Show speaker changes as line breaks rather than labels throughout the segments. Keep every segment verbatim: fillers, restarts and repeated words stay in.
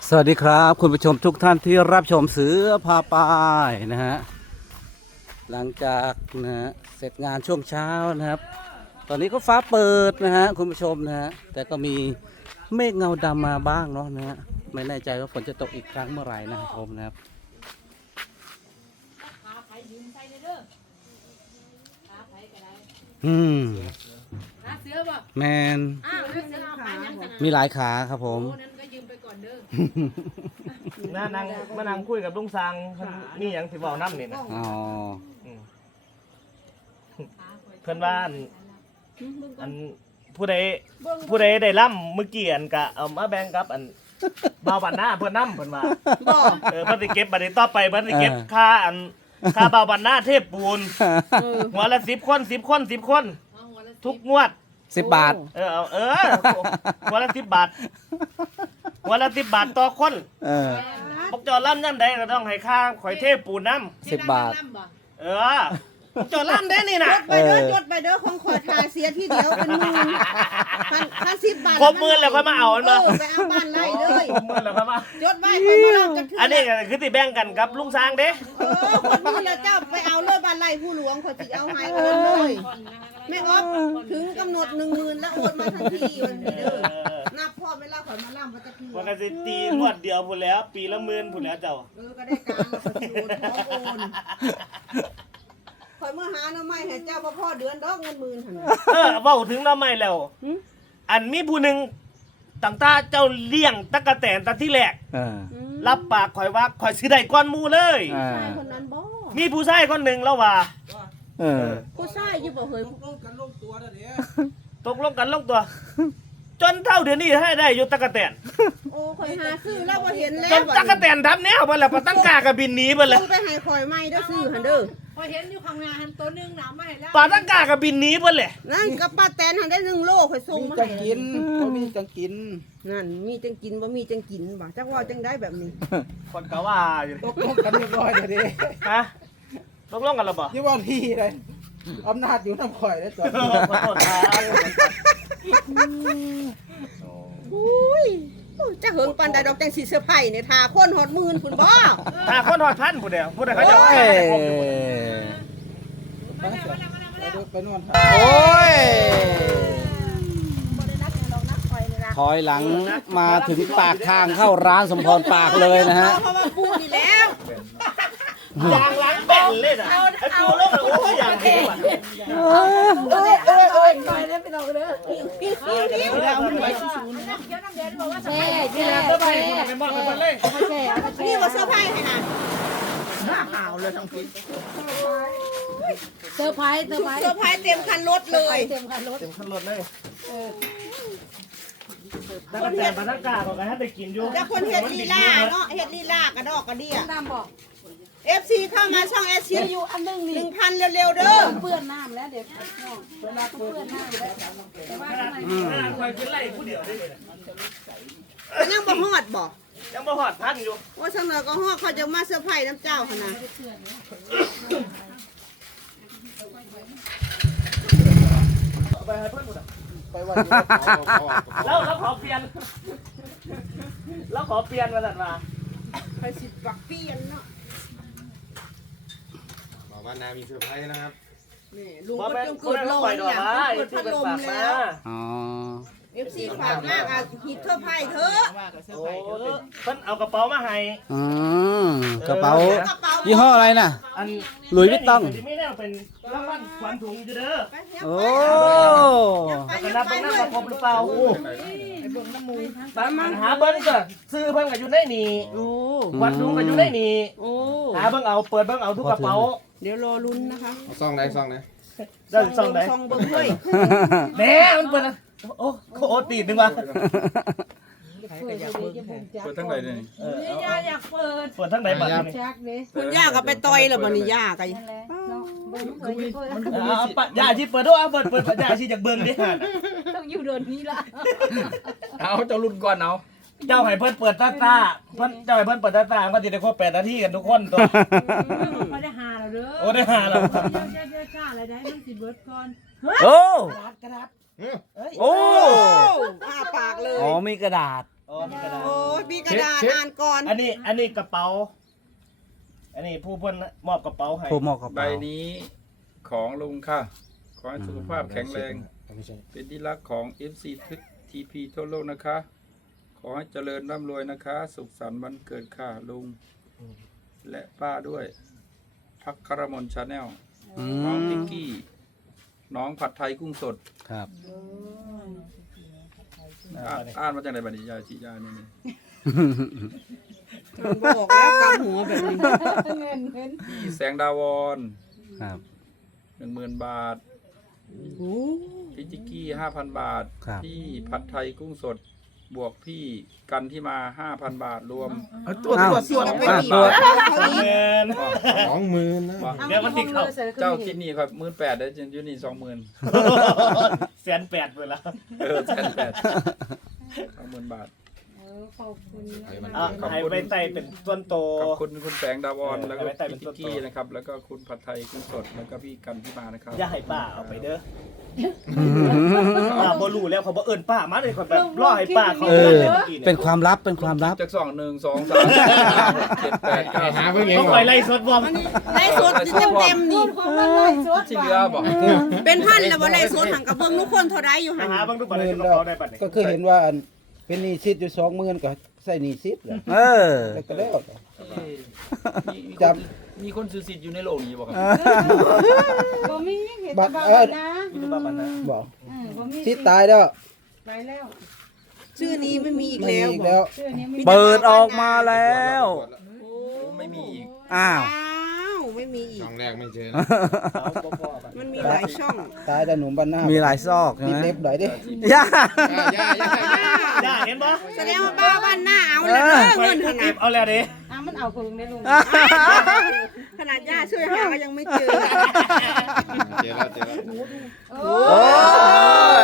สวัสดีครับคุณผู้ชมทุกท่านที่รับชมเสือพาป้ายนะฮะหลังจากนะฮะเสร็จงานช่วงเช้านะครับตอนนี้ก็ฟ้าเปิดนะฮะคุณผู้ชมนะฮะแต่ก็มีเมฆเงาดำมาบ้างเนาะนะฮะไม่แน่ใจว่าฝนจะตกอีกครั้งเมื่อไหร่นะครับผมนะครับอืมแมนมีหลายขาครับผม
น่านั่งมานั่งคุยกับลุงซังมีอย่างสิบอกน้ำนี่นะ
อ๋อ
เพื่อนบ้านอันผู้ใดผู้ใดได้ล่ำเมื่อกี้อันกะเอามาแบ่งกับอันบ่าวบันหน้าเพื่อนน้ำเพื่อนว่าเออเพื่อนสิเก็บบัตรต่อไปเพื่อนสิเก็บค่าอันค่าบ่าวบันหน้าเทพปูนหัวละสิบคนสิบคนสิบคนทุกงวด
สิบบาท
เออเอาเออหัวละสิบบาทหัวละสิบบาทต่อคน
เออ
พวกจอล่ำย่ำใดก็ต้องให้ค่าข่อยเทพปูนน้ำ
สิบบาท
เออจอล่ำได้นี่นะ
จดไปเด้อจดไปเด้อของขอทาเสียที่เดียวเป็นหมื่นพันพันสิบบาท
ครบหมื่นแล้วค่อยมาเอาอัน
เอ
มา
อไปเอาบ้านไร่เลย
ครบหมื่นแล้วค่อยมา
จดไว้ค่อยมารับกัน
อันนี้ก็คือติแบ่งกันกับลุงช้างเด้
เออคนนี้แล้วเจ้าไปเอาเลยบ้านไร่ผู้หลวงขอจิเอาให้โอนเลยแม่ออฟถึงกำหนดหนึ่งหมื่นแล้วโอนมาทันทีวันนี้เด้อนับพ่อเวลาขอยมาล่ำก็จะคือ
มันก็สิตีรวดเดียวพูดแล้ว ปีละหมื่นพูดแล้วเจ้า
เออก็ได้การแล้วก็สิโอนพร้อมโอนคอยเมื่อหาหน้าไม้ให้เจ้าพ่อเดือนดอกเงินหมื่นหัน
เออเว้าถึงเราไม่แล้ว อันมีผู้หนึ่งตั้งตาเจ้าเลี้ยงตะกะแตนตะที่แรก
เออ
รับปากข่อยว่าข่อยสิได้ก้อนหมูเลย
อ่า
ชายคนนั้นบ่
มีผู้ชายคนหนึ่งแล้วว่า
เออ
ผู้ชายอยู่บ่เฮ้ย
ตกลงกันลงตัว จนเท่าเดือนนี้ให้ได้อยู่ตะกะแตน
โอ้ข่อยหาซื้อแล้วบ่เห็นแล้
จ
วน
ตะกะแตนทำแนวเบิ่นแล้วปะตั้งกากับบินหนีเบิ่น
ล
แล้ว
งไปให้ข่อยใหม่เด้อซื้อหั่นเด้อ
พอเห็นอยู่ข้างหน้าหันตัวหนึงหนามมาให้แล้ว
ปะตั้งกากับบินหนีเบิ่นแหละ
นั่นกับป้าแตนหั่นได้หนึ่งโลข่อยส่ง
มี
มา
จั
ให้
งกินบ่มีจังกิน
นั่นมีจังกินบ่มีจังกินบ่จักว่าจังได้แบบนี้
คนก็ว่าอยู่
ตกลงกันเรียบร้อยเดี๋ยวนี้
ฮะตกลงกันแล้วบ่
ยี่ว่าที่เลยอำนาจอยู่น้ำข่อยแล้วตัว
ขอโทษครับ
อุ้ยจะเหิงปานใดดอกจังสิเซอร์ไพรส์เนี่ยทาคนฮอดหมื่นพุ่นบ่
ถ้าคนหอดพันผู้เดียวผู้ใดเขาจะ
โอ้
ไป
ย
ไปเสียไปดูไปนอน
โอ้ย
บ่ได้นักดอกนักข่อยนี่ล่ะ
ถอยหลังมาถึงปากทางเข้าร้านสมพรปากเลยนะฮะ
เพราะว่าปูนี่แล้ว
ยางล้างแบนเลยนะไอ้กูโลกโอ้ยอย่างนี้ว่ะ
เอ้ยเอ้ยเอ้ยข่อยแล้วไปดอกเด้อพี่พี่พี่แล้วมันไปสิ
เดี๋ยวน้ำเดือดบอกว่า
แช่แช่
เสื้อผ้าไปมอบไปเลย
แช่นี่ว่าเสื้อผ้าให้น่ะ
เซอร์ไพรส์เซอร์ไพรส์
เสื้อผ้าเต็มคันรถเลย
เต็มคันรถ
เต็มขันรถเลยตั้งแต่มาตั้งกาบอกกันให้ได้กินอยู่
แล้วคนเฮ็ดลีลาเนาะเฮ็ดลีลากระดอกกระเดี่ย
น้ำบอก
เอฟซีเข้ามาช่องแอชชี
อยู่อันนึง
ห
นี่
นึ่งพันเร็วๆเด้อ
เปื้อนน้ำแล้วเด็กน้องเปื้อนน้ำแล้วแต่ว่าทำไม
คอยกินไล่ผู้เดียวได้เลย
มันยังบ่ฮอดบ่
ยังบ่หอดพันอยู่
ว่าสักหน่อยก็ฮอดเขาจะมาเซอร์ไพรส์น้ำเจ้าหั่นน่ะ
ไปให้เพื่อนหมด
ไปวันนี้เขาอ่ะ
แล้วแล้วขอเปลี่ยนแล้วขอเปลี่ยนมาสัตว์มา
ไปสิบักเปลี่ยนเนาะ
บอกว่านามีเซอร์ไพรส์นะครับ
นี่ลุง
บ่
ก็
แม่น
จง
คน
เกิด
นั้น
ลม
ปล่อยดอก
เนี่ย
ไม้
เกิด
ที่
พัด
เป็น
ลม
ปาก
แล้
มาว
อ๋อ
เอฟซีฝากมากอ่ะฮิตเซอร์ไพรส์เถอะ
โอ้เพิ่นเอากระเป๋ามาให้
อืมกระเป๋ายี่ห้ออะไรน่ะ
อัน
หลุยส์วิตตอง
ไม่แน่เป็นรางวัลขวัญถุงอยู่เด้อ
ไปเฮีย
โอ้
ไป
กระ
เฮีย
นับ
ไป
เป็น
เฮี
นับ
ย
ครบหรือเปล่าตามมันหาเบิ้งก็ซื้อเบิ้งก็อยู่ในนี่
โอ้
ขวัญถุงก็อยู่ในนี่
โอ้
หาเบิ้งเอาเปิดเบิ้งเอาทุกกระเป๋า
เดี๋ยวรอลุ้นนะคะ
เอาซ่องไหนซ่องไหน
เดินส่องไหน
ซองเบิ้งเลย
แหม่มันเปิดนะโอ้โคตรตีดนึงว่ะ
เปิดทั้งไหนเนี่ย
เออ
นี่ย่าอยากเปิด
เปิดทั้งไหนบัดนี้
ชักเลย
คุณย่าก็ไปต่อยแล้วบ่นี่ย่าก็
นั่นแหละเนาะเบิ้งเคยเปิด
เอาปะยาชีเปิดด้วยเปิดเปิดยาชีจากเบิ้งดิ
ต้องอยู่เดินนี้ละ
เอาเจ้ารุ่นก่อนเอา
เจ้าให้เพิ่นเปิดตาตาเพิ่นเจ้าให้เพิ่นเปิดตาตาก็จะได้ครบแปดนาทีกันทุกคนตัว
ไม่ได้หาเราเด้อ
โอ้ได้หาแล้ว
เจ้าเจ้าเจ้าจ้าอะไรได้มันสิเบิร์ดก่อน
โอ้
กระดาษ
โอ้
อ้าปากเลย
อ๋อมีกระดาษ
อ๋อมีกระดาษ
โอ้ยบีกระดาษอ่านก่อน
อันนี้อันนี้กระเป๋า อันนี้ผู้เพิ่นมอบกระเป๋าให้
ผู้มอบกระ
ใบ
เป๋า
นี้ของลุงค่ะขอให้สุขภาพแข็งแรง
ไม่ใช่
เป็นที่รักของ เอฟ ซี ทุกทีพีทั่วโลกนะคะ ขอให้เจริญร่ำรวยนะคะ สุขสันต์วันเกิดค่ะลุง และป้าด้วย พักคารมนชาแนล
อื
น้อง
ม
พิกกี้ น้องผัดไทยกุ้งสด
ครับ
อ่านอ่านมาจากไหนบัดนี้ยายชิยานี่นี่
มันบอกแล้วกำหัวแบบนี้
เงินเงิน
พี่แสงดาวร
ครับ
หนึ่งหมื่นบาท
โอ้
พี่จิกกี้ห้าพันบาท
ครับ
พี่ผัดไทยกุ้งสด บวกพี่กันที่มาห้าพันบาทรวม
เอาตัวตัวตัว
เอาไป
อ่ะ
บีบ
ตัว
เขาอีก
เงิน
สองหมื่นนะ
เดี๋ยวมันติดเข้า
เจ้าคิดนี่ครับหมื่นแปดได้จนยูนี่สองหมื่น
แสนแปดเวลา
เออแสนแปดสองหมื่นบาท
เออขอบคุณ
อ่ะให้ไปใส่เป็นส่วนโต
ขอบคุณคุณแสงดาวร
เออ
แล้วก็
ไว้ใต้
พี่
เป็น
จิ
ต้
ก
น
กี้นะครับ แล้วก็คุณผัดไทยกุ้งสด แล้วก็พี่กันที่มานะครับ
อย่าให้ป้าเอาไปเด้อป้าบ่รู้แล้วเขาบ่เอิ้นป้ามาเลยคนแบบรอให้ป้าเขา
เอ
เอิ้น
อ
เลยเมื่อกี้
เป็
เนี่ย
นความลับเป็นความลับ
จากสองหนึ่งสองสามเจ็ดแปดเก้า
หาเพิ่งเอง
ต้อง
ก่
ไป
อน
ไล่สดบอม
ไล่สดเต็มเต็มๆนี่
ของมันเลยสด
ที่เหลือบอก
เป็นพันแล้วว่าไล่สดหังกับเบิ่งทุกคนเท่าไรอยู่หัน
หาเบิ่งดูบัตรในกระเป๋าได้บัตรนี่
ก็คือเห็นว่าอันเป็นหนี้ซิดอยู่สองหมื่นก็ใส่หนี้ซิดเลย
เออ
แล้วก็แล้ว
มีมี
จ
คนมีคนซื้อสิทธิ์อยู่ในโลกนี้บอกครับ
บ่มีเห็นแต่บ้านนะ
มีแต่บัตรนะ
บอก
อืมบ่มี
ซิดตายแล้ว
ไปแล้ว
ชื่อนี้ไม่มีอีก
ไม่มี
แล้ว
อีกแล้ว
ชื่อนี้ไม่
เปิดออกมาแล้ว
ไม่มีอีก
อ้าว
อ้าวไม่มีอีก
ช่องแรกไม่เจอ
เอาบ่พอบัตร
มันมีหลายช่อง
ตายแต่หนุ่มบ้านหน้า
มี
มี
หลายซอกใช่
มี
ไหม
เล็บหน่อยดิ
ย่า
ย่าย่าย่า
ย่าเห็นบ่
แสดงว่าบ้าบ้านหน้าเอาแล้วเด้อ
ไป
เงิน
คุ
ข
ณ
นา
อิ
ด
บเอาแล้วดิ
อ่ะมันเอาคืนได้ลุง
ขนาดย่าช่วยหาก็ยังไม่เจอ
เจอแล้วเจอแล้ว
โอ้
โอ้ย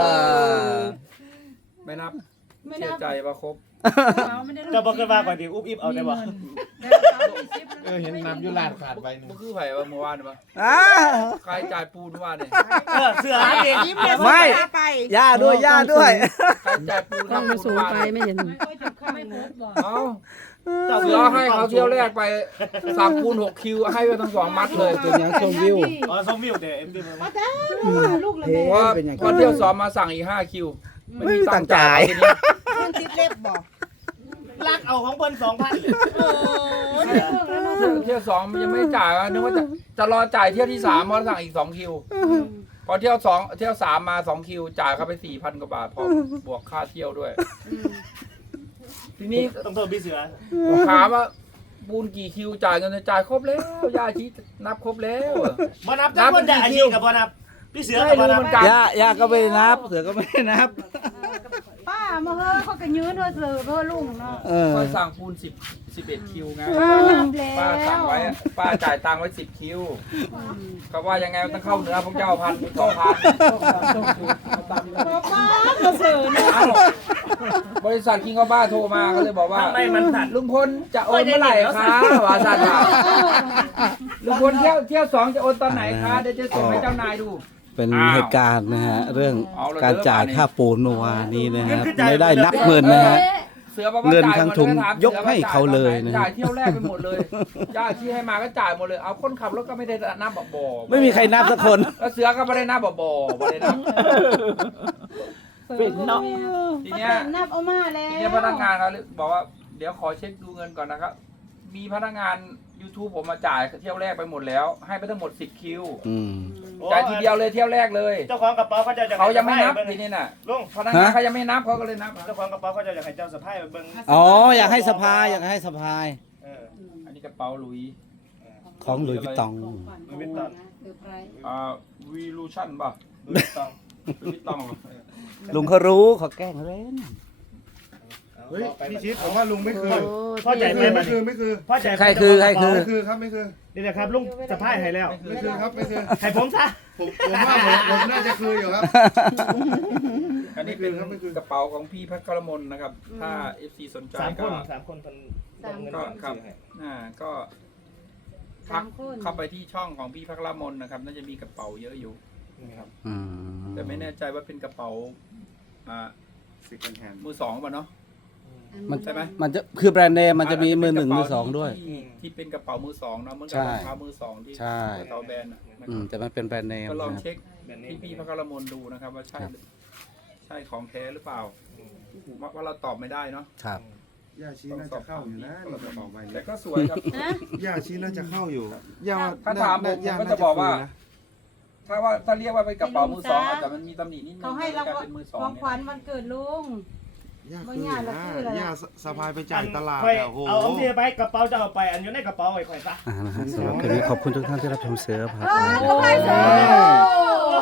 ไม่นับ
ไม่
เสี
นั
ย
บ
ใจว่าครบ
เอาไม่ได้
จะบอกกันว่าก่อนดิอุ๊บอิบเอาได้บ่
เออเห็นนำยุลาดขาดไปหนึ่ง
มันคือไผ่ว่าเมื่อวานนี่ปะ
อ้าว
ใครจ่ายปูนเมื่อวานเนี่ย
เออเสื้อหาเอง
ยิ้มเลย
ไม่
พาไป
ย่าด้วยย่าด้วย
ใครจ่ายปูนครับปูนเมื่อวานเนี่ย
ไม่ค่อยจะข้ามรถบ่
เอ้าเสือให้เขาเที่ยวแรกไปสามคูณหกคิวให้ไปทั้งสองมัดเลย
เป็นอย่างชมวิว
อ๋อส้มวิวเดี๋ยวเอ็มดีมา
มาจ้าว่าลูกละ
เท
แม่
เพราะ
เป็นอย่าง
พอเที่ยวสองมาสั่งอีกห้าคิว
ไม่มีตังค์จ่าย
ทีนี้
เงินติดเล็บบอก
ลากเอาของเพิ่นสองพัน
โอ้ย
เที่ยวสองมันยังไม่จ่ายอ่ะนึกว่าจะจะรอจ่ายเที่ยวที่สามเพราะสั่งอีกสองคิว พอเที่ยวสองเที่ยวสามมาสองคิวจ่ายเข้าไปสี่พันกว่าบาทพอบวกค่าเที่ยวด้วย ทีนี้
ต้องโทษพี่เสือ
ถามว่าปูนกี่คิวจ่ายเงินจ่ายครบแล้วยาชีนับครบแล้ว
บ่นับจักคนได้อาชีพกับบ่นับพี่เสือกับบ่นับ
ย่าย่าก็ไม่ได้นับ เสือก็ไม่ได้นับ
ป้ามาเฮ้อเขาก็ยืนว่าซื้อเพื่อลุงเนาะ
เออ
ก็สั่งปูนสิบสิบเอ็ดคิวไง
ป้านับแล้ว
ป้าสั่งไว้อะป้าจ่ายตังค์ไว้สิบคิวก็ว่ายังไงมันต้องเข้าเนื้อพวกเจ้าพันสองพัน
ป้ามาซื้อเนาะ
เอ้าบริษัทคิงก็บ้าโทรมาก็เลยบอกว่า
ทำไมมันตัด
ลุงพลจะโอนเมื่อไหร่คะว่าสั่นถามลุงพลเที่ยวเที่ยวสองจะโอนตอนไหนคะเดี๋ยวจะส่งให้เจ้านายดู
เป็น
อ้าว
เหตุการณ์นะฮะ เรื่อง
เอาเลย
การจ่ายค่าปูนเมื่อวานนี้นะฮะไม่ได้นับเงินนะฮะ
เสือบอกว่า
เงิน
จ่าย
ทั้ง
หมด
ถุง
เลยถาม
ยกให้เขาเลยนะ
จ่ายเที่ยวแรกไปหมดเลยญาติที่ให้มาก็จ่ายหมดเลยเอาคนขับรถก็ไม่ได้นับบอกบ่
ไม่มีใครนับสักคน
แล้วเสือก็ไม่ได้นับบอกบ่ไม่ได้นับ
เป็นเนาะ
ที
ป้า
เนี้ย
แต่นับเอามาแล้ว
ทีเนี้ยพนักงานเขาบอกว่าเดี๋ยวขอเช็คดูเงินก่อนนะครับมีพนักงาน YouTube ผมมาจ่ายเที่ยวแรกไปหมดแล้ว ให้ไปทั้งหมดสิบคิว
อืม
จ่ายทีเดียวเลยเที่ยวแรกเลย
เจ้าของกระเป๋าเขาจะ
เขายังไม่นับทีนี้น่ะ
ลุง
พนักงานเขายังไม่นับเขาก็เลยนับ
เจ้าของกระเป๋าเขาจะอยากให้เจ้าสะพายเบิ่ง
อ๋อ อยากให้สภายอยากให้สภาย
เออ
อันนี้กระเป๋าหลุย
ของหลุยส์วิตตอง
มันเป็นตอน
เออไพร
อ่าวีลูชั่นป่ะ
ดูเป็นตอน
หลุยส์วิตตองป่ะ
ลุงเขารู้เขาแกล้งเล่น
เฮ้ยพี่ชิดผมว่าลุงไม่คือ
พ่อใจไหม
ไม่
บัด
คื
นี้
อไม่คือ
พ่อใจ
ใครคือใครคือ
ไม่คือครับไม่คือ
นี่นะครับลุงสะพายให้แล้ว
ไม่คือครับไม่คือ
ให้ผมซะ
ผมผมว่าผมผมน่าจะคืออยู่ครับ
อันนี้เป็น
ไม่คือครับไม่คือ
กระเป๋าของพี่พักกรมลนะครับ ถ้า เอฟ ซี สนใจ
สามค
ก็
นสามคนคนเงิน
ก็
ก่อน
ครับ
ซื้อให้
อ่าก็ทักเข้าไปที่ช่องของพี่พักกรมลนะครับ น่าจะมีกระเป๋าเยอะอยู่
นี่ครับ
อืม
แต่ไม่แน่ใจว่าเป็นกระเป๋าอ่า
สิกันแทน
มือสองป่ะเนาะ
มัน
ใช่ไหม
มันจะคือแบรนด์เนมมันจะมีมือหนึ่งมือสองด้วย
ที่ที่เป็นกระเป๋ามือสองเนาะเหมือน
ใช่
กับรองเท้ามือสองที่
ใช่
กระเป๋าแบรนด์อะนะ
อื
ค
ม
รับ
แต่มันเป็นแบรนด์เนม
ก็ลอง
นะครับ
เช็คพี่พี่พระกรมลดูนะครับว่าใช่
ครับ
ใช่ของแท้หรือเปล่าว่าว่าเราตอบไม่ได้เนาะ
ครับ
ย่าชีน่าจะเข้าอยู่นะเราจะบอกไป
แต่ก็สวยครับ
ย่าชีน่าจะเข้าอยู่ย่า
ถ้าถามผมผมก็จะบอกว่า ถ้าว่าถ้าเรียกว่าเป็นกระเป๋ามือสองอาจจะมันมีตำหนินิดนึง
เขาให้เรา
กลายเป็นมือสอง
ของ
เนี่ย
ขวัญวันเกิดลุง
ย่า
บาง
คือ
อย่างเรา
นะ
คืออะไร
ย่าสะพายไปจ่ายตลาด
ค่อย
อะโอ้โห
เอาเอาที่ไปกระเป๋าจะเอาไปอันอยู่ในกระเป๋าไอ้ข่อยซะ
อ่านะฮะสำหรับคลิปนี้ขอบคุณทุกท่านที่รับชมเสือพาไป
โอ้ย
นะครับ